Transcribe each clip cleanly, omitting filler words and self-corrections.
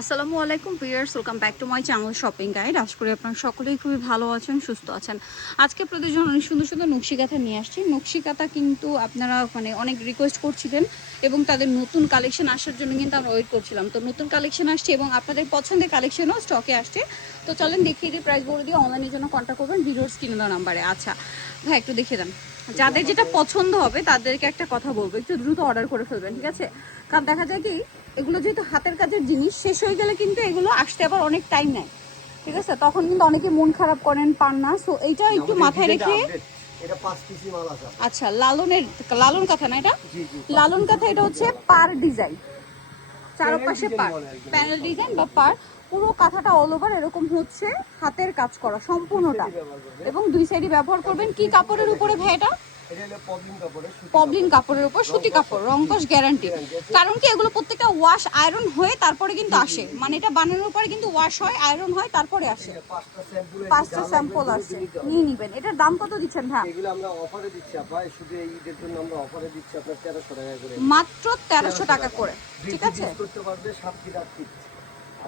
আসসালামু আলাইকুম viewers, welcome back to my channel shopping guide. আশা করি আপনারা সকলেই খুবই ভালো আছেন, সুস্থ আছেন। আজকে প্রতিজন অনেক সুন্দর সুন্দর নকশি কাঁথা নিয়ে আসছি। নকশি কাঁথা কিন্তু আপনারা অনেক রিকোয়েস্ট করছিলেন এবং তাদের নতুন কালেকশন আসার জন্য কিন্তু আমরা ওয়েট করছিলাম। তো নতুন কালেকশন আসছে এবং আপনাদের পছন্দের কালেকশনও স্টকে আসছে। তো চলেন দেখিয়ে দিই, প্রাইস বলে দিয়ে অনলাইনের জন্য কন্ট্যাক্ট করবেন ভিডিওর স্ক্রিনে দেওয়া নাম্বারে। আচ্ছা ভাই, একটু দেখিয়ে দেন। যাদের যেটা পছন্দ হবে তাদেরকে একটা কথা বলবো, একটু দ্রুত অর্ডার করে ফেলবেন, ঠিক আছে? কারণ দেখা যায় কি, এগুলো যেহেতু হাতের কাজের জিনিস, শেষ হয়ে গেলে কিন্তু এগুলো আসতে আবার অনেক টাইম নেয়, ঠিক আছে? তখন কিন্তু অনেকে মন খারাপ করেন, পান না। সো এইটা একটু মাথায় রেখে। এটা 5 পিসি মাল আছে। আচ্ছা, লালন কাঁথা না এটা? লালন কাঁথা, এটা হচ্ছে পার ডিজাইন, চারপাশে পার প্যানেল ডিজাইন বা পার। পুরো কাঁথাটা অল ওভার এরকম হচ্ছে হাতের কাজ করা সম্পূর্ণটা, এবং দুই সাইডে ব্যবহার করবেন কি কাপড়ের উপরে ভাই এটা? এটা হলো পবলিন কাপড়ের উপর, সুতি কাপড়, রংকশ গ্যারান্টি। কারণ কি, এগুলো প্রত্যেকটা ওয়াশ আয়রন হয়ে তারপরে কিন্তু আসে, মানে এটা বানানোর পরে কিন্তু ওয়াশ হয়, আয়রন হয়, তারপরে আসে। 5টা স্যাম্পল আসে, নিয়ে নিবেন। এটার দাম কত দিচ্ছেন ভাই? এগুলো আমরা অফারে দিচ্ছি আপা, শুধু এই ঈদের জন্য আমরা অফারে দিচ্ছি আপনার 1300 টাকা করে, মাত্র 1300 টাকা করে, ঠিক আছে? করতে পারবে 7 ফিট 8 ফিট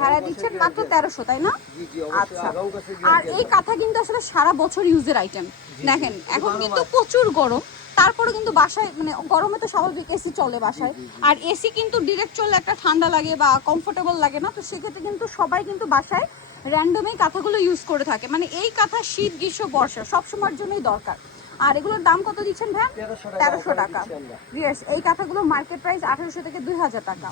ভাড়া দিচ্ছেন মাত্র 1300, তাই না? জি জি অবশ্যই। আচ্ছা, আগাও কাছে আর এই কাঁথা কিন্তু আসলে সারা বছর ইউজের আইটেম। দেখেন এখন কিন্তু প্রচুর গরম, তারপরে কিন্তু বাসায় গরমে তো স্বাভাবিক এসি চলে বাসায়, আর এসি কিন্তু ডিরেক্ট চললে একটা ঠান্ডা লাগে বা কমফোর্টেবল লাগে না। তো সেক্ষেত্রে কিন্তু সবাই কিন্তু বাসায় র্যান্ডম এই কাঁথাগুলো ইউজ করে থাকে, মানে এই কাঁথা শীত গ্রীষ্ম বর্ষা সবসময়ের জন্যই দরকার। আর এগুলোর দাম কত দিচ্ছেন ভাই? 1300 টাকা। ভিউয়ার্স, এই কাঁথাগুলো মার্কেট প্রাইস 1800 থেকে 2000 টাকা।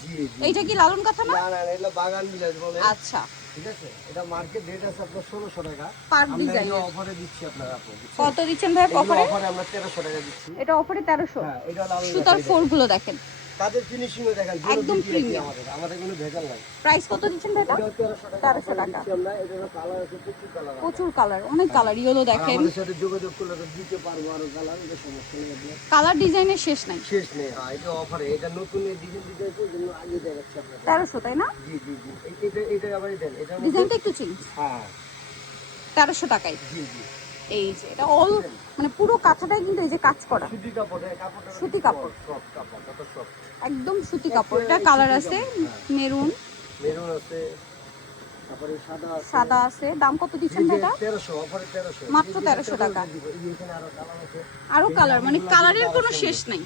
এইটা কি লালন কাঁথা না? না না, এটা বাগান বিলাস বলে। আচ্ছা, ঠিক আছে, এটা মার্কেট রেট আছে আপনার 1600 টাকা, পার আমরা ডিজাইন এটা অফারে দিচ্ছি আপনার আপু। কত দিচ্ছেন ভাই অফারে? অফারে আমরা 1300 টাকা দিচ্ছি। এটা অফারে 1300। হ্যাঁ, এটা লালন সুতার ফোর গুলো দেখেন, তাদের ফিনিশিং ও দেখেন, একদম প্রিমিয়াম। আমাদের কোনো ভেজাল নাই। প্রাইস কত দিচ্ছেন ভাই এটা? 1300 টাকা। আমরা এটার কালার আছে, প্রচুর কালার আছে। প্রচুর কালার, অনেক কালার, ইয়েলো দেখেন। আমাদের সাথে যোগাযোগ করলে তো দিতে পারবো আরো কালার, এটা সমস্যা নেই আপনার। কালার ডিজাইনের শেষ নাই। শেষ নেই। হ্যাঁ, এটা অফারে, এটা নতুন ডিজাইন দিতেছে, জন্য আগে দেখাচ্ছি আপনাদের। 1300, তাই না? জি জি জি, এটা আবার দেন, এটা ডিজাইনটা একটু চেঞ্জ। হ্যাঁ 1300 টাকায়। জি জি। এই যে এটা অল, পুরো কাঁথাটাই কিন্তু এই যে কাজ করা সুতি কাপড়, কাপড়টা সুতি কাপড়, সফট কাপড়, কত সফট, একদম সুতি কাপড়। এটা কালার আছে মেরুন, মেরুন আছে, তারপরে সাদা আছে। দাম কত দিচ্ছেন ভাই এটা? 1300, অফারে 1300, মাত্র 1300 টাকা। এখানে আরো কালার আছে, আরো কালার, কালারের কোনো শেষ নাই।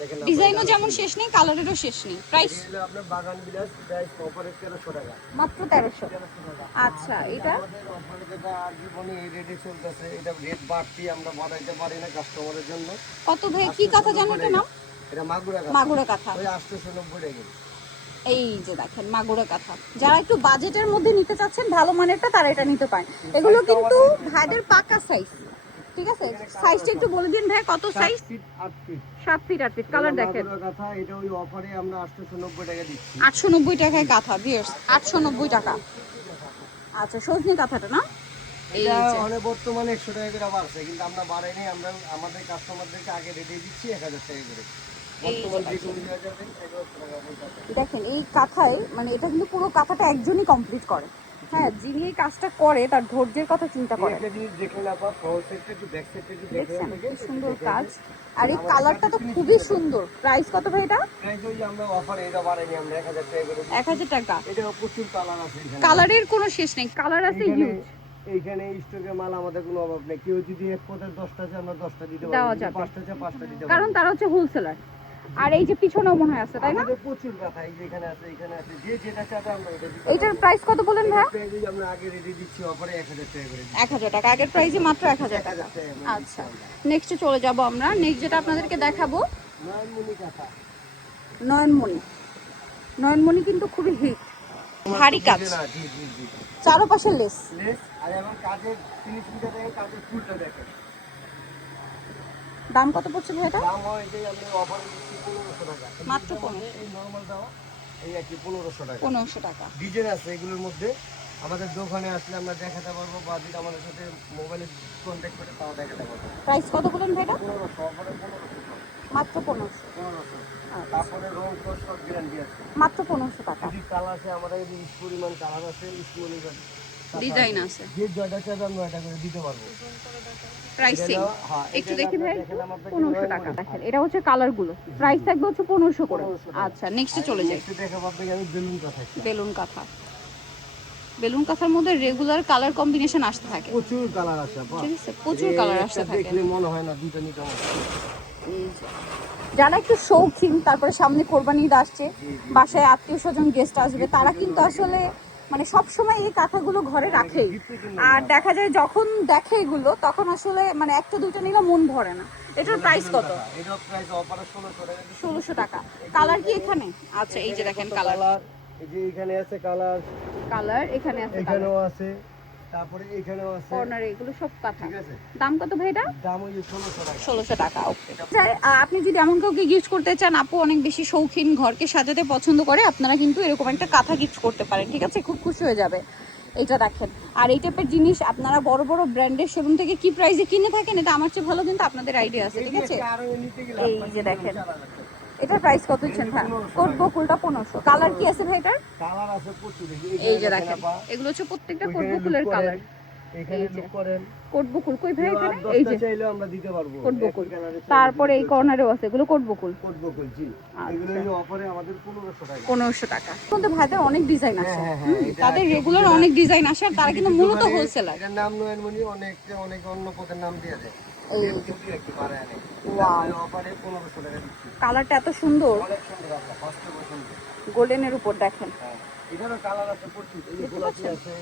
দেখেন ডিজাইনও যেমন শেষ নেই, কালারেরও শেষ নেই। প্রাইস এটা আপনার বাগান বিলাস, প্রাইস অফারে 1300 টাকা, মাত্র 1300। 1300 টাকা। আচ্ছা, এটা আমাদের অফারে যেটা জীবনে এই রেটে চলতেছে, এটা রেট বাড়তি আমরা বাড়াইতে পারি না কাস্টমারের জন্য। কত ভাই, কি কাঁথা জানো এটা নাম? এটা মাগুরা কাঁথা, মাগুরা কাঁথা। ওই 890 টাকা। এই যে দেখেন মাগুরা কাঁথা, যারা একটু বাজেটের মধ্যে নিতে চাচ্ছেন ভালো মানেরটা, তারা এটা নিতে পারেন। এগুলো কিন্তু ভাইদের পাকা সাইজ, ঠিক আছে? সাইজটা একটু বলে দিন ভাই, কত size? 7 feet 8 feet. 7 feet 8 feet. Colour দেখেন, মাগুরা কাঁথা, এটা ওই অফারে আমরা 890 টাকা দিচ্ছি। 890 টাকায় কাঁথা ভিউয়ার্স, 890 টাকা। আচ্ছা, সজনে কাঁথাটা না? এই এটা যে মানে বর্তমানে 100 টাকা করে বাড়ছে, কিন্তু আমরা বাড়াইনি, আমরা আমাদের কাস্টমারদেরকে আগে রেটে দিচ্ছি 1000 টাকা করে। বর্তমান যে 2000 টাকা, 1100 টাকা বলতে। দেখেন এই কাঁথায়, এটা কিন্তু পুরো কাঁথাটা একজনই কমপ্লিট করে। হ্যাঁ, যিনি এই কাজটা করে তার ধৈর্যের কথা চিন্তা করেন। একটা জিনিস দেখলেন আপা, ফ্রন্ট সাইডটা একটু ব্যাক সাইডটা একটু দেখছেন দেখেন, কি সুন্দর কাজ, আর এই কালারটা তো খুবই সুন্দর। প্রাইস কত ভাই এটা? প্রাইস ওই আমরা অফারে এটা বাড়াইনি, আমরা 1000 টাকা করে দিচ্ছি। 1000 টাকা। এটা প্রচুর কালার আছে এখানে, কালারের কোনো শেষ নেই, কালার আছে হিউজ। এইখানে স্টকে মাল আমাদের কোনো অভাব নেই। কেউ যদি এক পদের 10টা চায়, আমরা 10টা দিতে দেওয়া পারবো, যাবে। 5টা চায় 5টা দিতে পারবো, কারণ তারা হচ্ছে হোলসেলার। আর এই যে পিছনেও মনে হয় আছে, তাই না? আমাদের প্রচুর কথা, এই যে এখানে আছে, এখানে আছে, যে যেটা চাবে আমরা ওটা দিতে এইটার প্রাইস কত বলেন ভাই? প্রাইস আমরা আগে রেডি দিচ্ছি অফারে 1000 টাকা করে দিচ্ছি। 1000 টাকা, আগের প্রাইসই মাত্র 1000 টাকা। আচ্ছা, নেক্সটে চলে যাব আমরা। নেক্সট যেটা আপনাদেরকে দেখাবো, নয়নমণি কথা, নয়নমণি। নয়নমণি কিন্তু খুবই হিট, ভারী কাজ, না জি জি জি, চারপাশে লেস। লেস, আর এবং কাজের ফিনিশিংটা দেখেন, কাজের ফুলটা দেখেন। দাম কত পড়ছে ভাই এটা? দাম হয় যে আমরা অফারে দিচ্ছি 1500 টাকা, মাত্র 1500। এই নরমাল দাও এই আর কি 1500 টাকা। 1500 টাকা। ডিজাইন আছে এগুলোর মধ্যে, আমাদের দোকানে আসলে আমরা দেখাতে পারবো, বা যদি আমাদের সাথে মোবাইলে কন্ট্যাক্ট করে তাও দেখাতে পারবো। প্রাইস কত বলেন ভাই এটা? 1500, অফারে 1500, মাত্র 1500। 1500। আচ্ছা, তারপরে রং কস সব গ্যারান্টি আছে। মাত্র 1500 টাকা। যদি কালার আছে, আমাদের যদি ইস পরিমাণ কালার আছে, ইসমনি ডিজাইন আছে। যে জয়টা চাইবে আমরা এটা করে দিতে পারবো। প্রাইসিং হ্যাঁ, একটু দেখি ভাই, 1500 টাকা। দেখেন এটা হচ্ছে কালার গুলো, প্রাইস থাকবে হচ্ছে 1500 করে। আচ্ছা নেক্সটে চলে যাই। নেক্সট দেখাবো আপনাকে আমি বেলুন কাঁথা। বেলুন কাঁথা, বেলুন কাঁথার মধ্যে রেগুলার কালার কম্বিনেশন আসতে থাকে, প্রচুর কালার আছে আপা, ঠিক আছে, প্রচুর কালার আসতে থাকে। দেখলে মনে হয় না দুটো নিতে হবে। এই যে যারা একটু শৌখিন, তারপরে সামনে কোরবানি ঈদ আসছে, বাসায় আত্মীয় স্বজন গেস্ট আসবে, তারা কিন্তু আসলে মানে সব সময় এই কাঁথাগুলো ঘরে রাখেই। আর দেখা যায় যখন দেখে এগুলো তখন আসলে মানে একটা দুইটা নিলে মন ভরে না। এটার প্রাইস কত? এটার প্রাইস অফারে 1600 টাকা। কালার কি এখানে? আচ্ছা এই যে দেখেন কালার, এই যে এখানে আছে কালার, কালার এখানে আছে, এখানেও আছে, তারপরে এখানেও আছে, কর্নারে এগুলো সব কাঁথা। ঠিক আছে। দাম কত ভাই এটা? দাম ওই 1600 টাকা। 1600 টাকা। ওকে, আপনি যদি এমন কাউকে গিফট করতে চান, আপু অনেক বেশি শৌখিন, ঘরকে সাজাতে পছন্দ করে, আপনারা কিন্তু এরকম একটা কাঁথা গিফট করতে পারেন, ঠিক আছে, খুব খুশি হয়ে যাবে। এটা দেখেন। আর এই টাইপের জিনিস আপনারা বড় বড় ব্র্যান্ডের শোরুম থেকে কি প্রাইসে কিনে থাকেন এটা আমার চেয়ে ভালো কিন্তু আপনাদের আইডিয়া আছে, ঠিক আছে। এই যে দেখেন, এটার প্রাইস কত দিচ্ছেন ভাই? কোট বকুলটা 1500। কালার কি আছে ভাই এটার? কালার আছে প্রচুর। এই যে দেখেন, এগুলো হচ্ছে প্রত্যেকটা কোট বকুলের কালার। এখানে লুক করেন, কোট বকুল কই ভাই এখানে? এই যে চাইলে আমরা দিতে পারবো কোট বকুল। তারপরে এই কর্নারেও আছে, এগুলো কোট বকুল। কোট বকুল জি, এগুলো হলো অফারে আমাদের 1500 টাকা। 1500 টাকা। কিন্তু ভাইদের অনেক ডিজাইন আছে, এটা তাদের রেগুলার অনেক ডিজাইন আসে, আর তারা কিন্তু মূলত হোলসেলার। এটার নাম নয়নমণি, অনেক অন্য পদের নাম দিয়ে দেয়। এই কিন্তু একটু বাড়ায় নেই। ওয়াও, অফারে 1500 টাকা দিচ্ছি। কালারটা এত সুন্দর, অনেক সুন্দর আপনার ফার্স্ট পছন্দ। গোল্ডেনের উপর দেখেন। হ্যাঁ, এটারও কালার আছে প্রচুর। এই যে গোলাপি আছে,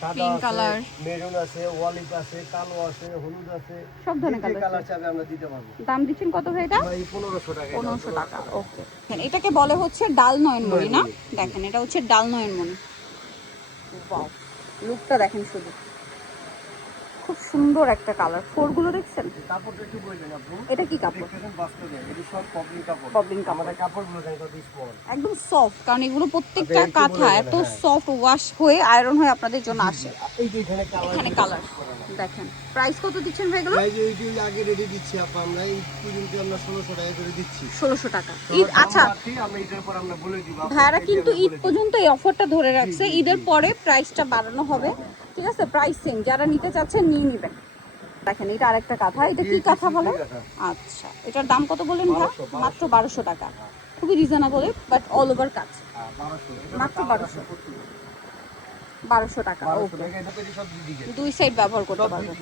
সাদা পিঙ্ক আছে, কালার, মেরুন আছে, অলিভ আছে, কালো আছে, হলুদ আছে, সব ধরনের যে কালার কালার চাইবে আমরা দিতে পারবো। দাম দিচ্ছেন কত ভাই এটা? ভাই 1500 টাকা। 1500 টাকা। ওকে, এটাকে বলে হচ্ছে ডাল নয়নমণি না? দেখেন এটা হচ্ছে ডাল নয়নমণি। ওয়াও, লুকটা দেখেন শুধু, খুব সুন্দর একটা কালার। ফোরগুলো দেখছেন? কাপড়টা একটু বলবেন আপু। এটা কি কাপড়? দেখতেছেন বাস্তবে এটা সব পপলিং কাপড়। পপলিং কাপড়। আমাদের কাপড়গুলো দেন কত স্মল, একদম সফট, কারণ এগুলো প্রত্যেকটা একটু কাঁথা বলে দেন, এত হ্যাঁ। সফট, ওয়াশ হয়ে আয়রন হয়ে আপনাদের জন্য আসে। এই যে এখানে কালার, এখানে কালার দেখেন। প্রাইস কত দিচ্ছেন ভাই এগুলো? এই যে এই যে আগে রেডি দিচ্ছি আপু, আমরা এই পর্যন্ত আমরা 1600 টাকা করে দিচ্ছি। 1600 টাকা। ঈদ, আচ্ছা আমরা ঈদের পর আমরা বলে দিব। ভাইরা কিন্তু ঈদ পর্যন্ত এই অফারটা ধরে রাখছে, ঈদের পরে প্রাইসটা বাড়ানো হবে, ঠিক আছে। প্রাইসিং যারা নিতে চাচ্ছেন নিয়ে নেবেন। দেখেন এটা আরেকটা কাঁথা, এটা কি কাঁথা বলে? আচ্ছা এটার দাম কত বললেন ভাই? মাত্র 1200 টাকা। খুবই রিজনেবল, বাট অল ওভার কাজ। মাত্র 1200 টাকা। ওকে, দুই সাইড ব্যবহার করতে পারবেন।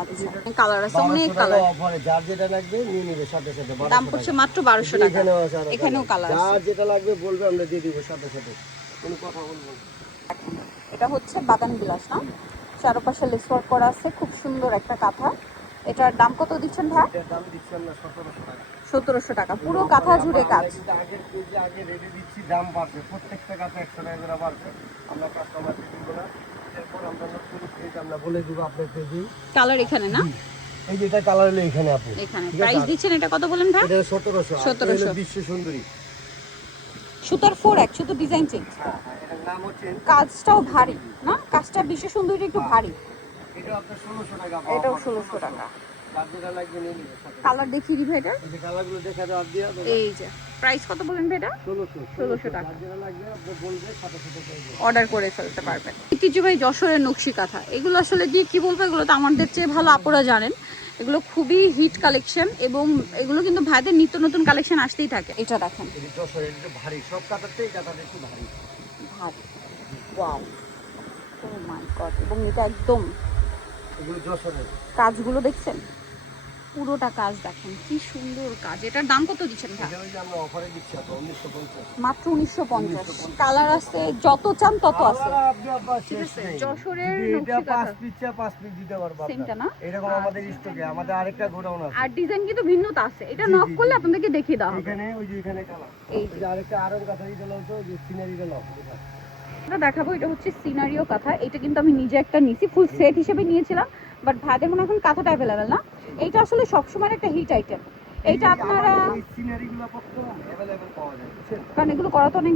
আচ্ছা কালার আছে, অনেক কালার। অফারে যার যেটা লাগবে নিয়ে নিবে সাথে সাথে। দাম পড়ছে মাত্র 1200 টাকা। এখানেও কালার আছে, যার যেটা লাগবে বলবে আমরা দিয়ে দিব সাথে সাথে, কোনো কথা বলবো না। এটা হচ্ছে বাগান বিলাস না? চারপাশে লেস ওয়ার্ক করা আছে, খুব সুন্দর একটা কাঁথা। এটার দাম কত দিচ্ছেন ভাই? এটার দাম দিচ্ছি আমরা 1700 টাকা। 1700 টাকা, পুরো কাঁথা জুড়ে কাজ। আগের যে আগে রেডি দিচ্ছি, দাম বাড়ছে, প্রত্যেকটা কাঁথা 100 টাকা করে বাড়ছে। আমরা কাস্টমারকে দিব না, এরপর আমরা নতুন পেজ আমরা বলে দিব আপনার পেজে। কালার এখানে না? এই যে এটা কালার হলো এখানে আপু, এখানে প্রাইস দিচ্ছেন এটা কত বলেন ভাই? এটা 1700। 1700 বিশ্ব সুন্দরী সুতার 4 শুধু ডিজাইন চেঞ্জ। হ্যাঁ হ্যাঁ, এটার নাম হচ্ছে, কাজটাও ভারী না? কাজটা বিশ্ব সুন্দরী একটু ভারী। এটা আপনার 1600 টাকা। এটাও 1600 টাকা। যার যেটা লাগবে নিয়ে নিবে সাথে। কালার দেখিয়ে দিই ভাই এটা। এই যে কালারগুলো দেখা দাও দিয়া দাও। এই যে প্রাইস কত বলেন ভাই এটা? 1600 টাকা। যার যেটা লাগবে আপনি বলবে সাথে সাথে পেয়ে যাবেন। অর্ডার করে ফেলতে পারবেন। ঐতিহ্যবাহী যশোরের নকশি কাঁথা, এগুলো আসলে দিয়ে কি বলবো, এগুলো তো আমাদের চেয়ে ভালো আপুরা জানেন। এগুলো খুবই হিট কালেকশন, এবং এগুলো কিন্তু ভাইদের নিত্য নতুন কালেকশন আসতেই থাকে। এটা দেখেন, এই যশোর, এটা ভারী, সব কাঁথাতে এই কাঁথাটা একটু ভারী। ভারী। ওয়াও, ও মাই গড। এবং এটা একদম এগুলো যশোরের। কাজগুলো দেখছেন, পুরোটা কাজ দেখেন কি সুন্দর কাজ। এটার দাম কত দিচ্ছেন ভাই? এটা ওই যে আমরা অফারে দিচ্ছি আপু 1950। মাত্র 1950। কালার আছে যত চান তত আছে, কালার আপনি আবার ঠিক শেষ আছে। নেই। যশোরের যদি নকশি এটা কাঁথা 5 পিস দিতে পারবো আপনার। সেমটা না? এরকম আমাদের স্টকে, আমাদের আরেকটা গোডাউন আছে। আর ডিজাইন কিন্তু ভিন্নতা আছে, এটা জি, নক জি, করলে জি। আপনাদেরকে দেখিয়ে দেওয়া হবে। এখানে ওই যে এখানে কালার, এই এই যে আরেকটা আরং কাঁথা দিতে লাগতো, যে সিনারি গেল। এটা দেখাবো, এটা হচ্ছে সিনারিও কাঁথা। এটা কিন্তু আমি নিজে একটা নিছি, ফুল সেট হিসেবে নিয়েছিলাম, বাট ভাইদের মনে এখন কাঁথাটা অ্যাভেলেবেল না। এইটা আসলে সবসময় একটা হিট আইটেম। এইটা আপনারা, এই সিনারিগুলো কত अवेलेबल পাওয়া যায় বুঝছেন? কারণ এগুলো করা তো অনেক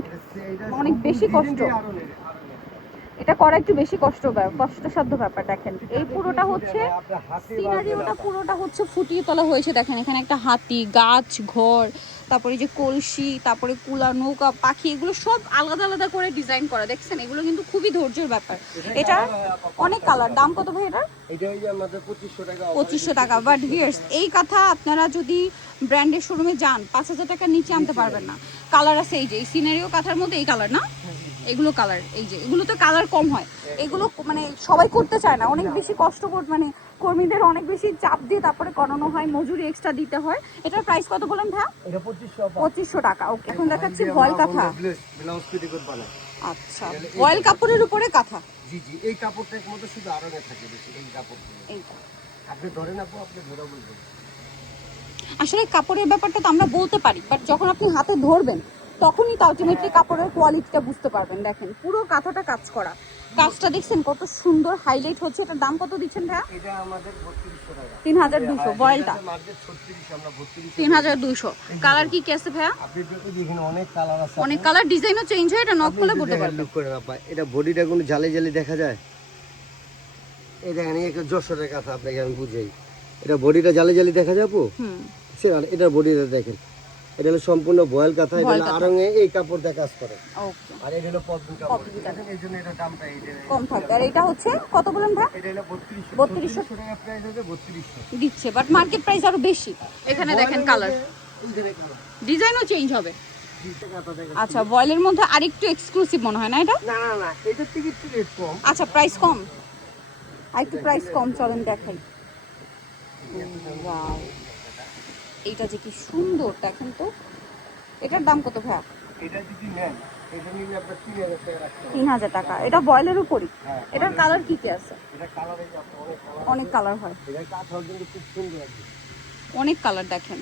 এটা অনেক বেশি কষ্ট। ডিজাইনটাই আরো নেই। এটা করা একটু বেশি কষ্টসাধ্য ব্যাপার। দেখেন এই পুরোটা হচ্ছে আপনার হাতে সিনারিওটা পুরোটা হচ্ছে ফুটিয়ে তোলা হয়েছে। দেখেন এখানে একটা হাতি, গাছ, ঘর, তারপরে যে কলসি, তারপরে কুলা, নৌকা, পাখি, এগুলো সব আলাদা আলাদা করে ডিজাইন করা। দেখছেন এগুলো কিন্তু খুবই ধৈর্যের ব্যাপার। এটা অনেক কালার। দাম কত ভাই এটার? এটা ওই যে আমাদের 2500 টাকা। 2500 টাকা। বাট ভিউয়ার্স এই কথা আপনারা যদি ব্র্যান্ডের শোরুমে যান 5000 টাকার নিচে আনতে পারবেন না। কালার আছে এই যে এই সিনারিও কাঁথার মধ্যে এই কালার না, এগুলো কালার, এই যে এগুলো তো কালার কম হয়। এগুলো মানে সবাই করতে চায় না, অনেক বেশি কষ্ট মানে কর্মীদের অনেক বেশি চাপ দিয়ে তারপরে করানো হয়, মজুরি এক্সট্রা দিতে হয়। এটার প্রাইস কত বলেন ভাই? এটা 2500 2500 টাকা। ওকে, এখন দেখাচ্ছি ভয়েল কাঁথা। ব্লাউজ পেটিকোট বানায়। আচ্ছা, ভয়েল কাপড়ের উপরে কাঁথা। জি জি, এই কাপড়টা একমাত্র শুধু আড়ঙে থাকে বেশি, এই কাপড়টা। এইটা আপনি ধরেন আপনি ধরে বলবেন। আসলে কাপড়ের ব্যাপারটা তো আমরা বলতে পারি, বাট যখন আপনি হাতে ধরবেন তখনই তো আলটিমেটলি কাপড়ের কোয়ালিটিটা বুঝতে পারবেন। দেখেন পুরো কাঁথাটা কাজ করা, কাজটা দেখছেন কত সুন্দর হাইলাইট হচ্ছে। এটার দাম কত দিচ্ছেন ভাইয়া? এটা আমাদের 3200 টাকা। 3200 বয়েলটা। মার্কেট 36, আমরা 3200। 3200। কালার কি কি আছে ভাইয়া? আপনি দেখেন অনেক কালার আছে, অনেক কালার, ডিজাইনও চেঞ্জ হয়। এটা নক করলে বলতে পারবেন। লুক করে না পায়। এটা বডিটা কোনো জালি জালি দেখা যায়? এই দেখেন একটা যশোরের কথা আপনাকে আমি বুঝাই। এটা বডিটা জালি জালি দেখা যায় আপু? এটা বডিটা দেখেন, এটা হলো সম্পূর্ণ বয়েল কাঁথা। এটা হলো আড়ঙে এই কাপড় দিয়ে কাজ করে। ওকে, আর এটা হলো পদ্ম কাপড়। এই জন্য এটা দামটা কম থাকবে। আর এটা হচ্ছে কত বলেন ভাই? এটা হলো 3200 টাকা প্রাইস আছে, 3200 দিচ্ছে, বাট মার্কেট প্রাইস আরো বেশি। এখানে দেখেন কালার, ডিজাইনও চেঞ্জ হবে। আচ্ছা, বয়েলের মধ্যে আরেকটু এক্সক্লুসিভ মনে হয় না এটা? না না না, এটার থেকে একটু রেট কম। আচ্ছা, প্রাইস কম, আরেকটু প্রাইস কম, চলেন দেখাই। ওয়াও, এইটা যে কি সুন্দর দেখেন তো। এটার দাম কত ভাইয়া? এটা যদি নেন, এটা নিলে আপনার 3000 টাকা রাখতে হবে। 3000 টাকা। এটা বয়েলের উপরই। হ্যাঁ, এটার কালার কি কি আছে? এটা কালারে অনেক কালার হয়, এটা কাঁথাও কিন্তু খুব সুন্দর আছে, অনেক কালার দেখেন।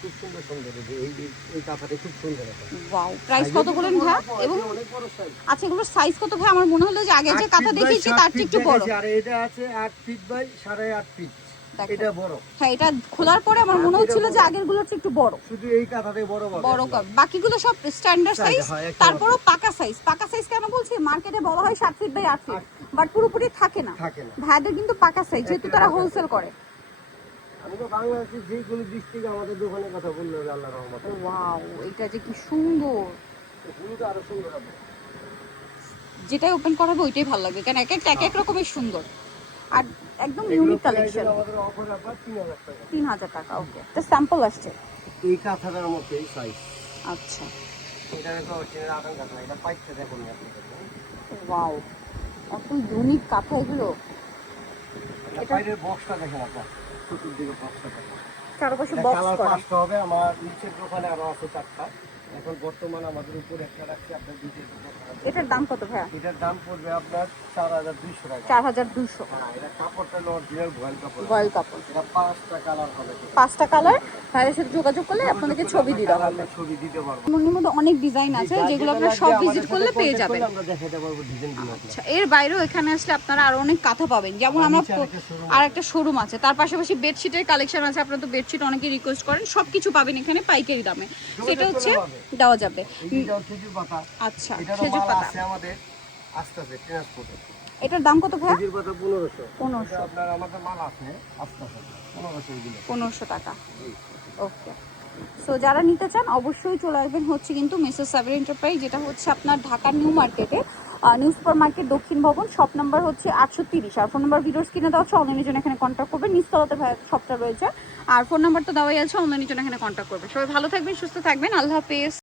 খুব সুন্দর সুন্দর। এই কাঁথাটা খুব সুন্দর আছে। ওয়াও, প্রাইস কত বলেন ভাইয়া? এবং অনেক বড় সাইজ। আচ্ছা, এগুলোর সাইজ কত ভাই? আমার মনে হলো যে আগে যে কাঁথা দেখিয়েছি তার চেয়ে একটু বড়। আর এটা আছে 8 ফিট বাই 8.5 ফিট। এটা বড়। হ্যাঁ, এটা খোলার পরে আমার মনে হচ্ছিল যে আগের গুলোর চেয়ে একটু বড়। শুধু এই কাঁথাটাই বড় বড়। বড় কাপ, বাকিগুলো সব স্ট্যান্ডার্ড সাইজ। তারপরও পাকা সাইজ। পাকা সাইজ কেন বলছি? মার্কেটে বলা হয় 7 ফিট বাই 8 ফিট, বাট পুরোপুরি থাকে না। ভাইদের কিন্তু পাকা সাইজ, যেহেতু তারা হোলসেল করে। আমি তো বাংলাদেশের যে কোনো ডিস্ট্রিক্টে আমাদের দোকানের কথা বললে হবে, আল্লাহর রহমতে। ওয়াও, এটা যে কি সুন্দর। এগুলো আরো সুন্দর হবে। যেটাই ওপেন করাবে ওইটাই ভালো লাগবে, কারণ এক এক রকমের সুন্দর আর একদম ইউনিক কালেকশন। আমাদের অফার আপনার 3000 টাকা। 3000 টাকা। ওকে, এটা স্যাম্পল আসছে। এই কাঁথাটার মধ্যে এই সাইজ। আচ্ছা, এটা একটা অরিজিনাল আটাং কাঁথা। এটা পাইতে দেখুন আপনি। ওয়াও, এত ইউনিক কাঁথা এগুলো। এটা বাইরের বক্সটা দেখেন আপনারা, চতুর্দিকে বক্সটা দেখেন। চারপাশে বক্স কালার করা। পাঁচটা হবে। আমার নিচের দোকানে আরো আছে 4টা। এখন বর্তমান আমাদের উপরে একটা রাখছি, আপনার দুইটার দোকান। এটার দাম কত ভাইয়া? এটার দাম পড়বে আপনার 4200 টাকা। 4200। হ্যাঁ, এটা কাপড়টা হলো অরিজিনাল ভয়েল কাপড়। ভয়েল কাপড়। এটা 5টা কালার হবে। 5টা কালার। ভাইয়ের সাথে যোগাযোগ করলে আপনাদেরকে ছবি দিয়ে দেওয়া হবে। ছবি দিতে পারবো। মনের মধ্যে অনেক ডিজাইন আছে যেগুলো আপনারা সব ভিজিট করলে পেয়ে যাবেন। আমরা দেখাতে পারবো ডিজাইনগুলো। আচ্ছা, এর বাইরেও এখানে আসলে আপনারা আরো অনেক কাঁথা পাবেন। যেমন আমরা আর একটা শোরুম আছে, তার পাশাপাশি বেডশিটের কালেকশন আছে। আপনারা তো বেডশিট অনেকে রিকোয়েস্ট করেন, সবকিছু পাবেন এখানে পাইকারি দামে। সেটা হচ্ছে দেওয়া যাবে। এইটাও খেজুর পাতা। আচ্ছা, এটারও খেজুর মাল পাতা। আছে আমাদের আস্তে আস্তে ট্রান্সপোর্টে। এটার দাম কত ভাই? খেজুর পাতা 1500। 1500। আপনার আমাদের মাল আছে আস্তে আস্তে 1500 এগুলো। 1500 টাকা। ওকে, সো যারা নিতে চান অবশ্যই চলে আসবেন হচ্ছে কিন্তু মিসেস সাবির এন্টারপ্রাইজ, যেটা হচ্ছে আপনার ঢাকার নিউ মার্কেটে, নিউ সুপার মার্কেট দক্ষিণ ভবন, শপ নাম্বার হচ্ছে 830। আর ফোন নাম্বার ভিডিওস কিনে দেওয়া হচ্ছে, অনলাইনের জন্য এখানে কন্ট্যাক্ট করবেন। নিচতলাতে ভাই শপটা রয়েছে, আর ফোন নাম্বার তো দেওয়াই আছে, অনলাইনের জন্য এখানে কন্ট্যাক্ট করবেন। সবাই ভালো থাকবেন, সুস্থ থাকবেন, আল্লাহ হাফেজ।